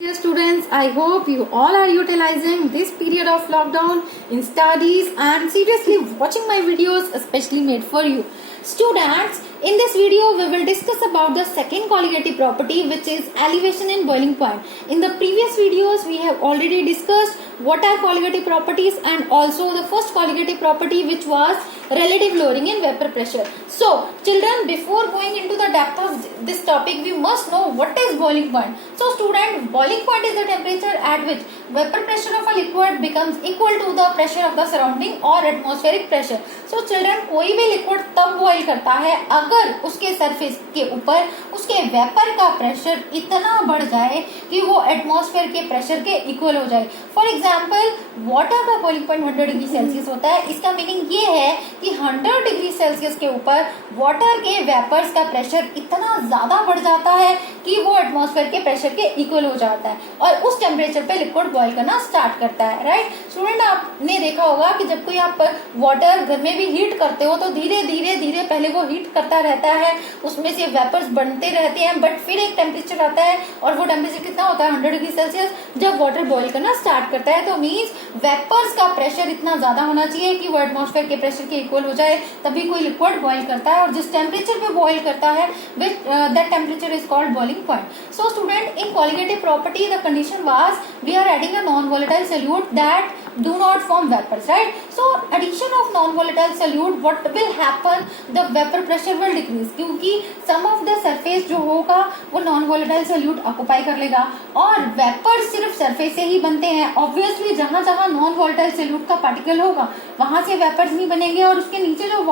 Dear students, I hope you all are utilizing this period of lockdown in studies and seriously watching my videos especially made for you. Students, in this video we will discuss about the second colligative property, which is elevation in boiling point. In the previous videos we have already discussed what are colligative properties and also the first colligative property, which was relative lowering in vapor pressure. So children, before going into the depth of this topic, we must know what is boiling point. So student, boiling point is the temperature at which vapor pressure of a liquid becomes equal to the pressure of the surrounding or atmospheric pressure. So children, कोई भी liquid तब boil करता है अगर उसके surface के ऊपर उसके वेपर का प्रेशर इतना बढ़ जाए कि वो एटमॉस्फेयर के प्रेशर के इक्वल हो जाए. फॉर एग्जाम्पल, वाटर का बॉइलिंग पॉइंट 100 डिग्री सेल्सियस होता है. इसका मीनिंग ये है कि 100 डिग्री सेल्सियस के ऊपर वाटर के वेपर्स का प्रेशर इतना ज्यादा बढ़ जाता है कि वो एटमॉस्फेयर के प्रेशर के इक्वल हो जाता है और उस टेम्परेचर पे लिक्विड बॉइल करना स्टार्ट करता है. राइट स्टूडेंट, आपने देखा होगा कि जब कोई आप वाटर घर में भी हीट करते हो तो धीरे धीरे धीरे पहले वो हीट करता रहता है, उसमें से वेपर्स बनते रहते हैं, बट फिर एक टेम्परेचर आता है और वो टेम्परेचर कितना होता है 100 डिग्री सेल्सियस. जब वाटर बॉइल करना स्टार्ट करता है तो मीन्स वेपर्स का प्रेशर इतना ज्यादा होना चाहिए कि वो एटमॉस्फेयर के प्रेशर के इक्वल हो जाए, तभी कोई लिक्विड बॉइल करता है. और जिस टेम्परेचर पे बॉइल करता है that temperature is called boiling point. So student, in colligative property the condition was we are adding a non-volatile solute that do not form vapors, right? So addition of non-volatile solute, what will happen, the vapor pressure will decrease क्योंकि some of the surface जो होगा वो non-volatile solute occupy कर लेगा और vapor सिर्फ surface से ही बनते हैं. obviously जहाँ जहाँ non-volatile solute का particle होगा वहां से vapors नहीं बनेंगे और उसके नीचे जो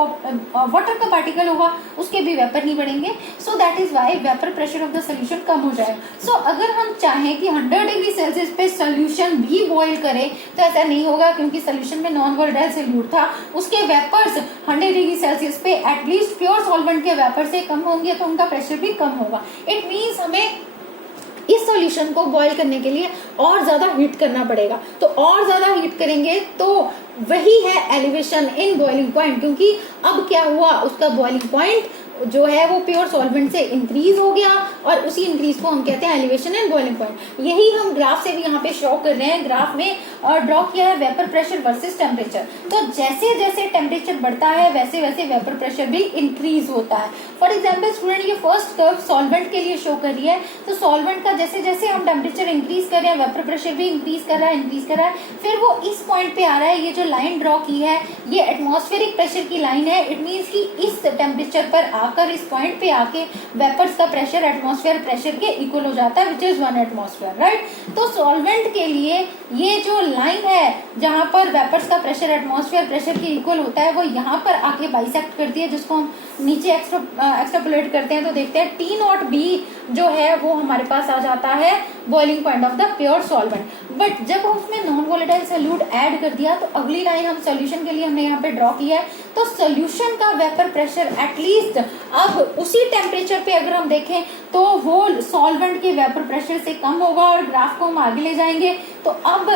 water का particle होगा उसके भी vapor नहीं बनेंगे. so that is why vapor pressure of the solution कम हो जाए. so अगर हम चाहें कि 100 डिग्री सेल्सियस पे सोल्यूशन भी बॉईल करें तो ऐसा नहीं होगा क्योंकि सोल्यूशन में नॉन वोलेटाइल सोल्यूट था, उसके वेपर्स 100 डिग्री सेल्सियस पे एटलीस्ट प्योर सॉल्वेंट के वेपर से कम होंगे तो उनका प्रेशर भी कम होगा. इट मींस हमें इस सॉल्यूशन को बॉईल करने के लिए और ज्यादा हीट करना पड़ेगा. तो और ज्यादा हीट करेंगे तो वही है एलिवेशन इन बॉइलिंग पॉइंट, क्योंकि अब क्या हुआ, उसका बॉइलिंग पॉइंट जो है वो प्योर सॉल्वेंट से इंक्रीज हो गया और उसी इंक्रीज को हम कहते हैं एलिवेशन इन बॉइलिंग पॉइंट. यही हम ग्राफ से भी यहाँ पे शो कर रहे हैं. ग्राफ में ड्रॉ किया है वेपर प्रेशर वर्सेस टेम्परेचर. तो जैसे जैसे टेम्परेचर बढ़ता है वैसे वैसे वेपर प्रेशर भी इंक्रीज होता है. फॉर एग्जाम्पल स्टूडेंट, ये फर्स्ट कर्व सॉल्वेंट के लिए शो कर रही है. तो सॉल्वेंट का जैसे जैसे हम टेम्परेचर इंक्रीज कर रहे हैं वेपर प्रेशर भी इंक्रीज कर रहा है, फिर वो इस पॉइंट पे आ रहा है. ये जो लाइन ड्रॉ की है ये एटमॉस्फेरिक प्रेशर की लाइन है. इट मीन्स कि इस टेम्परेचर पर आकर इस पॉइंट पे आके वेपर्स का प्रेशर एटमॉस्फेयर प्रेशर के इक्वल हो जाता है, विच इज 1 एटमॉस्फेयर. राइट, तो सॉल्वेंट के लिए ये जो लाइन है जहां पर वेपर्स का प्रेशर एटमॉस्फेयर प्रेशर के इक्वल होता है वो यहाँ पर आके बाइसेक्ट करती है, जिसको हम नीचे एक्सट्रापोलेट करते हैं तो देखते हैं T0B जो है वो हमारे पास आ जाता है boiling point of the pure solvent. But जब हम उसमें नॉन वोलेटाइल सोल्यूट ऐड कर दिया तो अगली लाइन हम सोल्यूशन के लिए हमने यहाँ पे ड्रॉ किया है. तो सोल्यूशन का वेपर प्रेशर एटलीस्ट अब उसी टेम्परेचर पे अगर हम देखें तो वो सॉल्वेंट के वेपर प्रेशर से कम होगा. और ग्राफ को हम आगे ले जाएंगे तो अब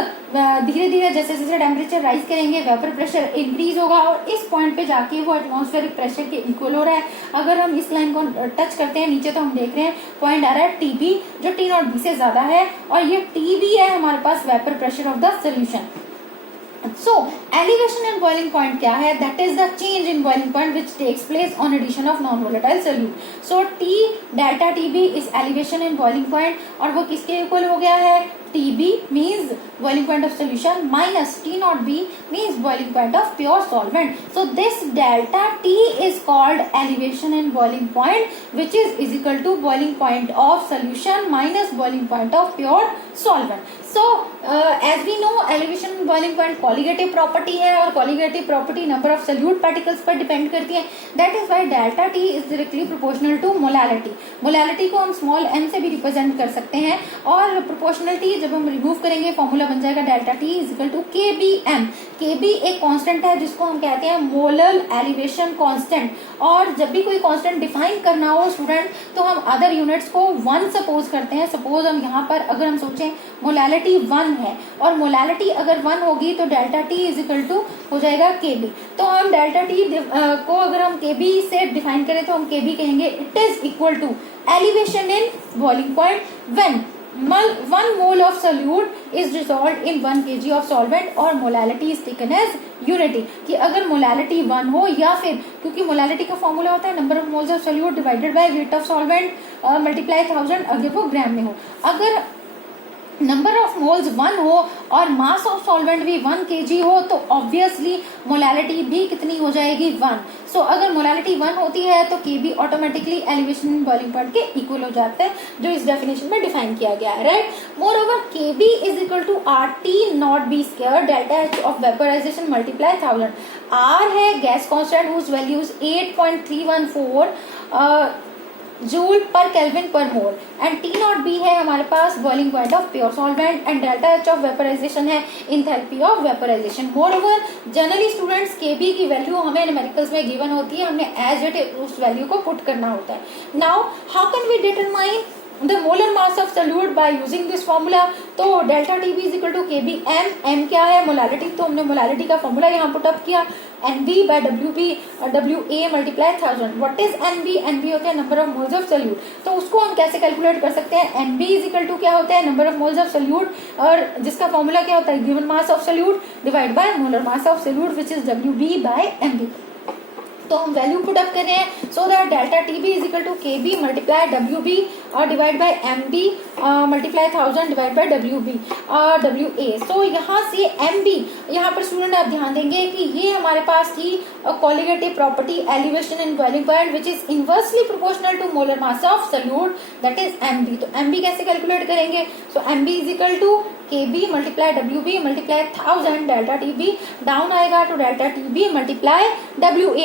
धीरे धीरे जैसे जैसे टेम्परेचर राइज करेंगे वेपर प्रेशर इंक्रीज होगा और इस पॉइंट पे जाके वो एटमॉस्फेरिक प्रेशर के इक्वल हो रहा है. अगर हम इस लाइन को टच करते हैं नीचे तो हम देख रहे हैं पॉइंट आ रहा है TB जो T0B से ज्यादा है और ये TB है हमारे पास vapour pressure of the solution. So elevation in boiling point क्या है? That is the change in boiling point which takes place on addition of non-volatile solute. So T delta TB is elevation in boiling point और वो किसके equal हो गया है? TB means boiling point of solution minus T0B means boiling point of pure solvent. So this delta T is called elevation in boiling point, which is equal to boiling point of solution minus boiling point of pure solvent. So as we know elevation in boiling point colligative property है और colligative property number of solute particles पर depend करती है. That is why delta T is directly proportional to molality. Molality को हम small m से भी represent कर सकते हैं और proportionality जब हम रिमूव करेंगे फॉर्मूला बन जाएगा delta T is equal to KBM. KB एक कांस्टेंट है जिसको हम कहते हैं मोलर एलिवेशन कांस्टेंट. और जब भी कोई कांस्टेंट डिफाइन करना हो स्टूडेंट तो हम अदर यूनिट्स को 1 सपोज करते हैं. सपोज हम यहाँ पर अगर हम सोचें मोलैलिटी 1 है और मोलैलिटी अगर 1 होगी तो delta T is equal to हो जाएगा KB. तो हम डेल्टा T को अगर हम KB से डिफाइन करें तो हम KB कहेंगे it is equal to elevation in boiling point when 1 mole of solute is dissolved in 1 kg of solvent और molality is taken as unity, कि अगर मोलैलिटी 1 हो या फिर, क्योंकि मोलैलिटी का फॉर्मूला होता है number of moles of solute divided by weight of solvent multiply 1000, अगर वो ग्राम में हो, अगर नंबर ऑफ मोल्स 1 हो और मास ऑफ सॉल्वेंट भी 1 kg हो तो ऑब्वियसली मोलैलिटी भी कितनी हो जाएगी 1. सो अगर मोलैलिटी 1 होती है तो Kb automatically elevation in boiling point के इक्वल हो जाता है, जो इस डेफिनेशन में डिफाइन किया गया है, right. Moreover Kb is equal to RT naught B square delta H of vaporisation multiply 1000. R है gas constant whose values 8.314 joule per kelvin per mole, and T naught B है हमारे पास boiling point of pure solvent, and delta H of vaporisation है enthalpy of vaporisation. Moreover generally students KB की value हमें numericals में given होती है, हमने एज इट उस वैल्यू को पुट करना होता है. Now how can we determine the molar mass of solute by using this formula? तो delta T B is equal to K B M क्या है मोलालिटी, तो हमने मोलालिटी का फॉर्मूला यहाँ पुट अप किया NB by WA multiply 1000. What is NB? NB होता है number of moles of solute. तो उसको हम कैसे कैलकुलेट कर सकते हैं? NB इज इक्वल टू क्या होता है number of moles of solute, और जिसका फॉर्मूला क्या होता है given mass of solute divide by molar mass of solute which is WB by MB. तो हम वैल्यू पुट अप कर रहे हैं so that delta T B is equal to K B multiply W B और divide by M B multiply 1000 divide by W B W A. So यहाँ से M B, यहाँ पर स्टूडेंट आप ध्यान देंगे कि ये हमारे पास थी colligative property elevation in boiling point which is inversely proportional to molar mass of solute, that is M B. तो एम बी कैसे कैलकुलेट करेंगे? So M B is equal to K B multiply W B multiply 1000 delta T B, down आएगा तो delta T B multiply W ए.